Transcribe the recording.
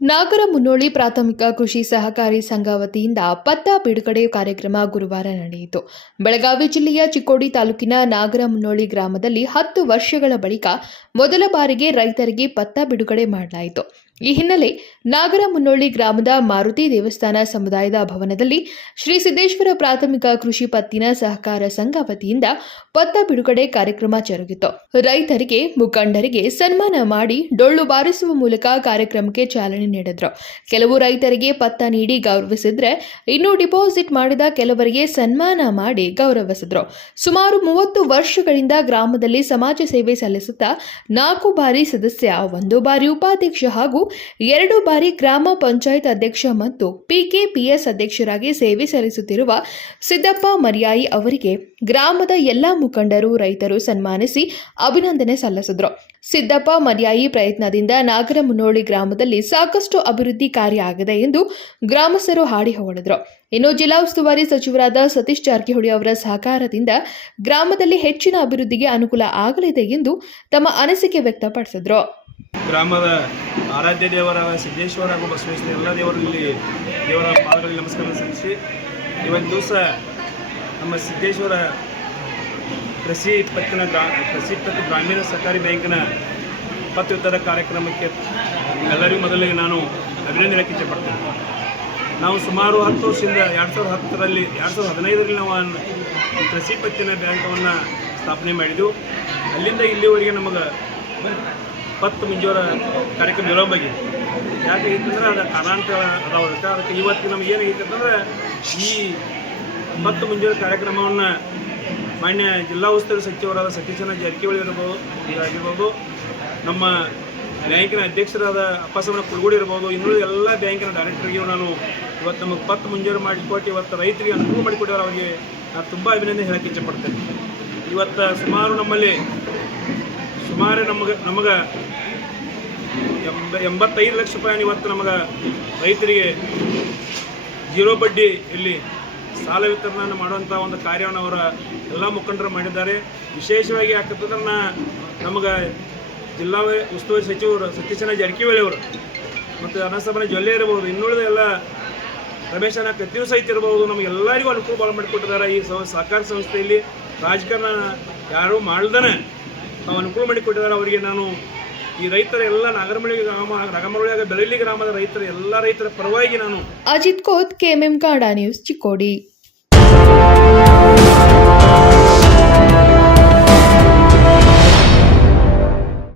ನಾಗರ ಮುನ್ನೋಳಿ ಪ್ರಾಥಮಿಕ ಕೃಷಿ ಸಹಕಾರಿ ಸಂಘ ವತಿಯಿಂದ ಪತ್ತ ಬಿಡುಗಡೆ ಕಾರ್ಯಕ್ರಮ ಗುರುವಾರ ನಡೆಯಿತು. ಬೆಳಗಾವಿ ಜಿಲ್ಲೆಯ ಚಿಕ್ಕೋಡಿ ತಾಲೂಕಿನ ನಾಗರ ಮುನ್ನೋಳಿ ಗ್ರಾಮದಲ್ಲಿ ಹತ್ತು ವರ್ಷಗಳ ಬಳಿಕ ಮೊದಲ ಬಾರಿಗೆ ರೈತರಿಗೆ ಪತ್ತ ಬಿಡುಗಡೆ ಮಾಡಲಾಯಿತು. ಈ ಹಿನ್ನೆಲೆ ನಾಗರ ಮುನ್ನೋಳಿ ಗ್ರಾಮದ ಮಾರುತಿ ದೇವಸ್ಥಾನ ಸಮುದಾಯದ ಭವನದಲ್ಲಿ ಶ್ರೀ ಸಿದ್ದೇಶ್ವರ ಪ್ರಾಥಮಿಕ ಕೃಷಿ ಪತ್ತಿನ ಸಹಕಾರ ಸಂಘ ವತಿಯಿಂದ ಪತ್ತ ಬಿಡುಗಡೆ ಕಾರ್ಯಕ್ರಮ ಜರುಗಿತು. ರೈತರಿಗೆ, ಮುಖಂಡರಿಗೆ ಸನ್ಮಾನ ಮಾಡಿ ಡೊಳ್ಳು ಬಾರಿಸುವ ಮೂಲಕ ಕಾರ್ಯಕ್ರಮಕ್ಕೆ ಚಾಲನೆ ನೀಡಿದ್ರು. ಕೆಲವು ರೈತರಿಗೆ ಪತ್ತ ನೀಡಿ ಗೌರವಿಸಿದ್ರೆ, ಇನ್ನು ಡಿಪಾಸಿಟ್ ಮಾಡಿದ ಕೆಲವರಿಗೆ ಸನ್ಮಾನ ಮಾಡಿ ಗೌರವಿಸಿದ್ರು. ಸುಮಾರು ಮೂವತ್ತು ವರ್ಷಗಳಿಂದ ಗ್ರಾಮದಲ್ಲಿ ಸಮಾಜ ಸೇವೆ ಸಲ್ಲಿಸುತ್ತಾ ನಾಲ್ಕು ಬಾರಿ ಸದಸ್ಯ, ಒಂದು ಬಾರಿ ಉಪಾಧ್ಯಕ್ಷ ಹಾಗೂ ಎರಡು ಬಾರಿ ಗ್ರಾಮ ಪಂಚಾಯತ್ ಅಧ್ಯಕ್ಷ ಮತ್ತು ಪಿಕೆಪಿಎಸ್ ಅಧ್ಯಕ್ಷರಾಗಿ ಸೇವೆ ಸಲ್ಲಿಸುತ್ತಿರುವ ಸಿದ್ದಪ್ಪ ಮರ್ಯಾಯಿ ಅವರಿಗೆ ಗ್ರಾಮದ ಎಲ್ಲ ಮುಖಂಡರು, ರೈತರು ಸನ್ಮಾನಿಸಿ ಅಭಿನಂದನೆ ಸಲ್ಲಿಸಿದರು. ಸಿದ್ದಪ್ಪ ಮರ್ಯಾಯಿ ಪ್ರಯತ್ನದಿಂದ ನಾಗರಮುನೋಳಿ ಗ್ರಾಮದಲ್ಲಿ ಸಾಕಷ್ಟು ಅಭಿವೃದ್ಧಿ ಕಾರ್ಯ ಆಗಿದೆ ಎಂದು ಗ್ರಾಮಸ್ಥರು ಹಾಡಿ ಹೊಗಳಿದರು. ಇನ್ನು ಜಿಲ್ಲಾ ಉಸ್ತುವಾರಿ ಸಚಿವರಾದ ಸತೀಶ್ ಜಾರಕಿಹೊಳಿ ಅವರ ಸಹಕಾರದಿಂದ ಗ್ರಾಮದಲ್ಲಿ ಹೆಚ್ಚಿನ ಅಭಿವೃದ್ಧಿಗೆ ಅನುಕೂಲ ಆಗಲಿದೆ ಎಂದು ತಮ್ಮ ಅನಿಸಿಕೆ ವ್ಯಕ್ತಪಡಿಸಿದ್ರು. ಗ್ರಾಮದ ಆರಾಧ್ಯ ದೇವರ ಸಿದ್ದೇಶ್ವರ ಹಾಗೂ ಬಸವೇಶ್ವರ ಎಲ್ಲ ದೇವರಲ್ಲಿ ದೇವರ ಪಾದಗಳಲ್ಲಿ ನಮಸ್ಕಾರ ಸಲ್ಲಿಸಿ. ಇವತ್ತು ದಿವಸ ನಮ್ಮ ಸಿದ್ದೇಶ್ವರ ಕೃಷಿ ಇಪ್ಪತ್ತಿನ ಗ್ರಾ, ಕೃಷಿ ಇಪ್ಪತ್ತು ಗ್ರಾಮೀಣ ಸಹಕಾರಿ ಬ್ಯಾಂಕಿನ ಪತ್ತು ಕಾರ್ಯಕ್ರಮಕ್ಕೆ ಎಲ್ಲರಿಗೂ ಮೊದಲಿಗೆ ನಾನು ಅಭಿನಂದನೆ ಇಚ್ಛೆಪಡ್ತೇನೆ. ನಾವು ಸುಮಾರು ಹತ್ತು ವರ್ಷದಿಂದ ಎರಡು ಸಾವಿರದ ಹತ್ತರಲ್ಲಿ, ಎರಡು ಸಾವಿರದ ಹದಿನೈದರಲ್ಲಿ ನಾವು ಕೃಷಿ ಪತ್ತಿನ ಬ್ಯಾಂಕವನ್ನು ಸ್ಥಾಪನೆ ಮಾಡಿದ್ದು ಅಲ್ಲಿಂದ ಇಲ್ಲಿವರೆಗೆ ನಮಗೆ ಪತ್ತು ಮುಂಜಾನೆ ಕಾರ್ಯಕ್ರಮ ವಿಳಂಬಾಗಿದೆ. ಯಾಕೆ ಅಂತಂದ್ರೆ ಅದು ಕಾರಣಾಂತರ ಅದಾವ ಅದಕ್ಕೆ ಇವತ್ತು ನಮ್ಗೆ ಏನಾಗೈತೆ ಅಂತಂದ್ರೆ ಈ ಪತ್ತು ಮುಂಜಾನೆ ಕಾರ್ಯಕ್ರಮವನ್ನು ಮಾನ್ಯ ಜಿಲ್ಲಾ ಉಸ್ತುವಾರಿ ಸಚಿವರಾದ ಸತೀಶನ ಜಾರಕಿಹೊಳಿ ಇರ್ಬೋದು ಇದಾಗಿರ್ಬೋದು ನಮ್ಮ ಬ್ಯಾಂಕಿನ ಅಧ್ಯಕ್ಷರಾದ ಅಪ್ಪಸಮನ ಕುಲ್ಗುಡಿ ಇರ್ಬೋದು ಇನ್ನು ಎಲ್ಲ ಬ್ಯಾಂಕಿನ ಡೈರೆಕ್ಟರ್ಗೆ ನಾನು ಇವತ್ತು ನಮಗೆ ಪತ್ತು ಮುಂಜೂರು ಮಾಡಿಕೊಟ್ಟು ಇವತ್ತು ರೈತರಿಗೆ ಅನುಕೂಲ ಮಾಡಿಕೊಟ್ಟಿದ್ದಾರೆ. ಅವರಿಗೆ ನಾನು ತುಂಬ ಅಭಿನಂದನೆ ಹೇಳಕ್ಕೆ ಇಚ್ಛೆಪಡ್ತೇನೆ ಇವತ್ತು ಸುಮಾರು ನಮ್ಮಲ್ಲಿ ಸುಮಾರು ನಮಗೆ ನಮಗೆ ಎಂಬ, ಎಂಬತ್ತೈದು ಲಕ್ಷ ರೂಪಾಯಿ ಇವತ್ತು ನಮಗೆ ರೈತರಿಗೆ ಜೀರೋ ಬಡ್ಡಿ ಇಲ್ಲಿ ಸಾಲ ವಿತರಣೆಯನ್ನು ಮಾಡುವಂಥ ಒಂದು ಕಾರ್ಯವನ್ನು ಅವರ ಎಲ್ಲ ಮುಖಂಡರು ಮಾಡಿದ್ದಾರೆ. ವಿಶೇಷವಾಗಿ ಯಾಕಂತಂದ್ರೆ ನಾ ನಮಗೆ ಜಿಲ್ಲಾ ಉಸ್ತುವಾರಿ ಸಚಿವರು ಸತೀಶನ ಜಾರಕಿಹೊಳಿ ಅವರು ಮತ್ತು ಅನಸಭನ ಜೊಲ್ಲೆ ಇರಬಹುದು, ಇನ್ನುಳಿದ ಎಲ್ಲ ರಮೇಶನ ಕತ್ತಿಯು ಸಹಿತ ಇರಬಹುದು ನಮಗೆಲ್ಲರಿಗೂ ಅನುಕೂಲ ಮಾಡಿಕೊಟ್ಟಿದ್ದಾರೆ ಈ ಸಹಕಾರ ಸಂಸ್ಥೆಯಲ್ಲಿ. ರಾಜಕಾರಣ ಯಾರೂ ಮಾಡ್ದೇ ನಾವು ಅನುಕೂಲ ಮಾಡಿ ಕೊಟ್ಟಿದ್ದಾರೆ ಅವರಿಗೆ ನಾನು ಈ ರೈತರ ಎಲ್ಲ ನಾಗರಮಳಿ ಗ್ರಾಮ ನಾಗಮರಳಿಯಾಗ ಬೆಳಲಿ ಗ್ರಾಮದ ರೈತರ ಎಲ್ಲ ರೈತರ ಪರವಾಗಿ ನಾನು ಅಜಿತ್ ಕೋತ್, ಕೆಎಂಎಂ ಕಾಡಾ ನ್ಯೂಸ್ ಚಿಕ್ಕೋಡಿ.